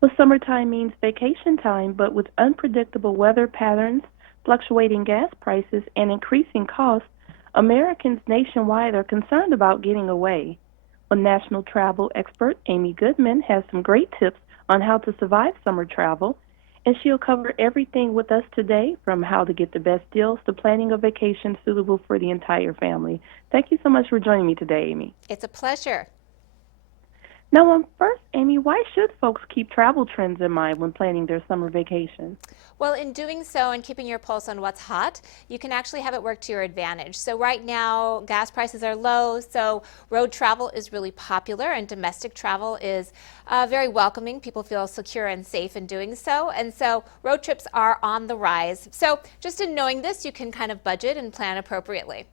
Well, summertime means vacation time, but with unpredictable weather patterns, fluctuating gas prices, and increasing costs, Americans nationwide are concerned about getting away. Well, national travel expert Amy Goodman has some great tips on how to survive summer travel, and she'll cover everything with us today from how to get the best deals to planning a vacation suitable for the entire family. Thank you so much for joining me today, Amy. It's a pleasure. Now, first, Amy, why should folks keep travel trends in mind when planning their summer vacation? Well, in doing so and keeping your pulse on what's hot, you can actually have it work to your advantage. So, right now, gas prices are low, so road travel is really popular, and domestic travel is very welcoming. People feel secure and safe in doing so, and so road trips are on the rise. So, just in knowing this, you can kind of budget and plan appropriately.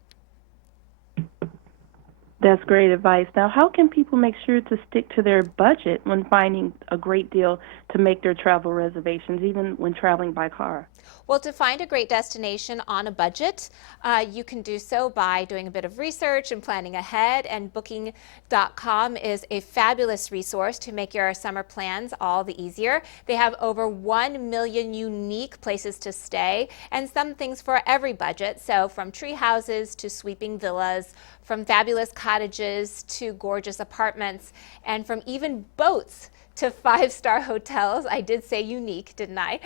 That's great advice. Now, how can people make sure to stick to their budget when finding a great deal to make their travel reservations, even when traveling by car? Well, to find a great destination on a budget, you can do so by doing a bit of research and planning ahead. And Booking.com is a fabulous resource to make your summer plans all the easier. They have over 1 million unique places to stay and some things for every budget. So, from tree houses to sweeping villas, from fabulous cottages to gorgeous apartments, and from even boats to five-star hotels. I did say unique, didn't I?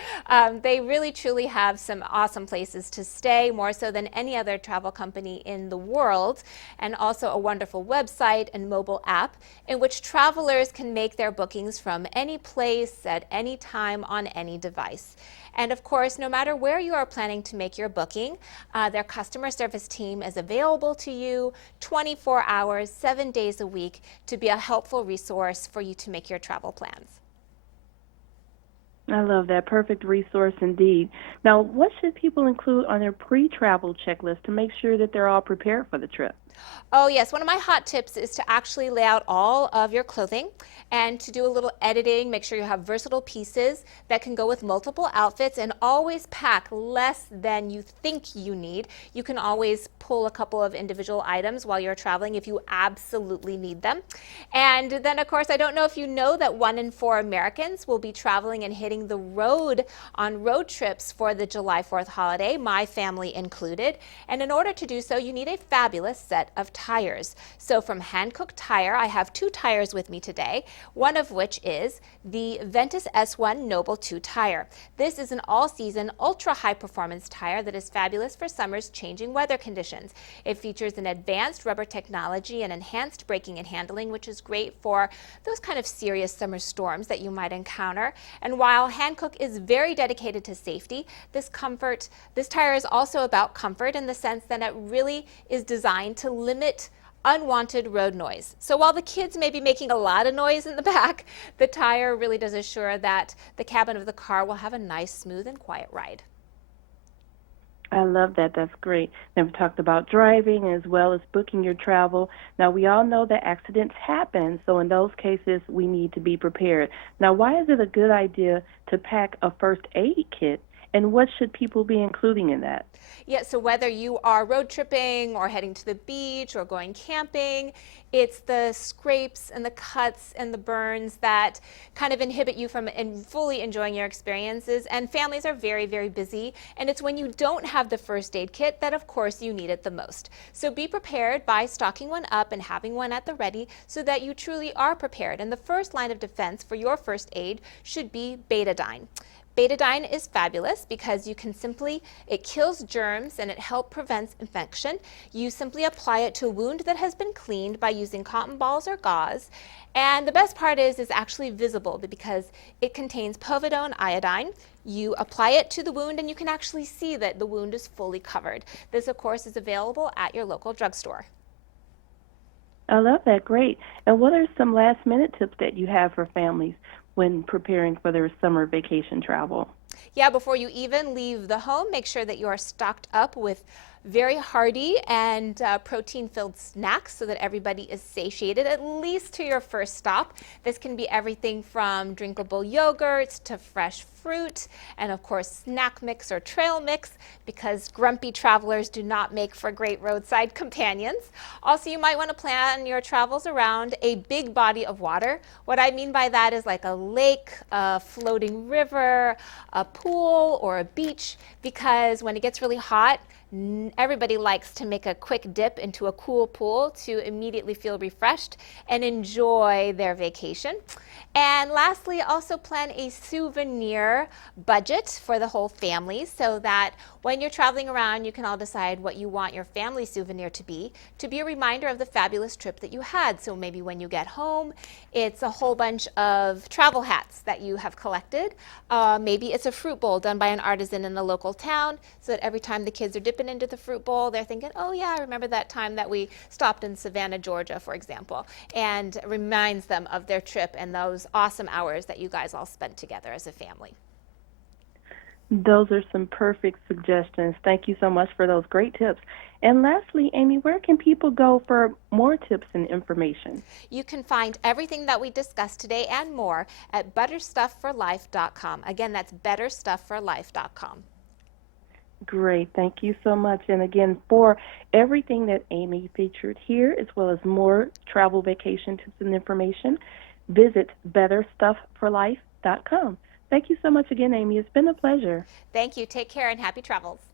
They really truly have some awesome places to stay, more so than any other travel company in the world, and also a wonderful website and mobile app in which travelers can make their bookings from any place at any time on any device. And of course, no matter where you are planning to make your booking, their customer service team is available to you 24 hours, 7 days a week to be a helpful resource for you to make your travel plans. I love that. Perfect resource indeed. Now, what should people include on their pre travel checklist to make sure that they're all prepared for the trip? Oh, yes. One of my hot tips is to actually lay out all of your clothing and to do a little editing. Make sure you have versatile pieces that can go with multiple outfits, and always pack less than you think you need. You can always pull a couple of individual items while you're traveling if you absolutely need them. And then, of course, I don't know if you know that 1 in 4 Americans will be traveling and hitting the road on road trips for the July 4th holiday, my family included. And in order to do so, you need a fabulous set of tires. So from Hankook Tire, I have 2 tires with me today, one of which is the Ventus S1 Noble 2 tire. This is an all-season, ultra-high performance tire that is fabulous for summer's changing weather conditions. It features an advanced rubber technology and enhanced braking and handling, which is great for those kind of serious summer storms that you might encounter. And while Hankook is very dedicated to safety, this tire is also about comfort in the sense that it really is designed to limit unwanted road noise. So while the kids may be making a lot of noise in the back, the tire really does assure that the cabin of the car will have a nice, smooth, and quiet ride. I love that. That's great. Then we talked about driving as well as booking your travel. Now, we all know that accidents happen, so in those cases, we need to be prepared. Now, why is it a good idea to pack a first aid kit, and what should people be including in that? Yeah, so whether you are road tripping or heading to the beach or going camping, it's the scrapes and the cuts and the burns that kind of inhibit you from fully enjoying your experiences. And families are very, very busy. And it's when you don't have the first aid kit that, of course, you need it the most. So be prepared by stocking one up and having one at the ready so that you truly are prepared. And the first line of defense for your first aid should be betadine. Betadine is fabulous because it kills germs and it helps prevent infection. You simply apply it to a wound that has been cleaned by using cotton balls or gauze. And the best part is it's actually visible because it contains povidone iodine. You apply it to the wound and you can actually see that the wound is fully covered. This, of course, is available at your local drugstore. I love that. Great. And what are some last minute tips that you have for families when preparing for their summer vacation travel? Yeah, before you even leave the home, make sure that you are stocked up with very hearty and protein-filled snacks so that everybody is satiated, at least to your first stop. This can be everything from drinkable yogurts to fresh fruit, and of course snack mix or trail mix, because grumpy travelers do not make for great roadside companions. Also, you might want to plan your travels around a big body of water. What I mean by that is like a lake, a floating river, a pool, or a beach, because when it gets really hot, everybody likes to make a quick dip into a cool pool to immediately feel refreshed and enjoy their vacation. And lastly, also plan a souvenir budget for the whole family so that when you're traveling around, you can all decide what you want your family souvenir to be a reminder of the fabulous trip that you had. So maybe when you get home, it's a whole bunch of travel hats that you have collected. Maybe it's a fruit bowl done by an artisan in a local town, so that every time the kids are dipping into the fruit bowl, they're thinking, oh yeah, I remember that time that we stopped in Savannah, Georgia, for example, and reminds them of their trip and those awesome hours that you guys all spent together as a family. Those are some perfect suggestions. Thank you so much for those great tips. And lastly, Amy, where can people go for more tips and information? You can find everything that we discussed today and more at betterstuffforlife.com. Again, that's betterstuffforlife.com. Great. Thank you so much. And again, for everything that Amy featured here, as well as more travel vacation tips and information, visit betterstuffforlife.com. Thank you so much again, Amy. It's been a pleasure. Thank you. Take care and happy travels.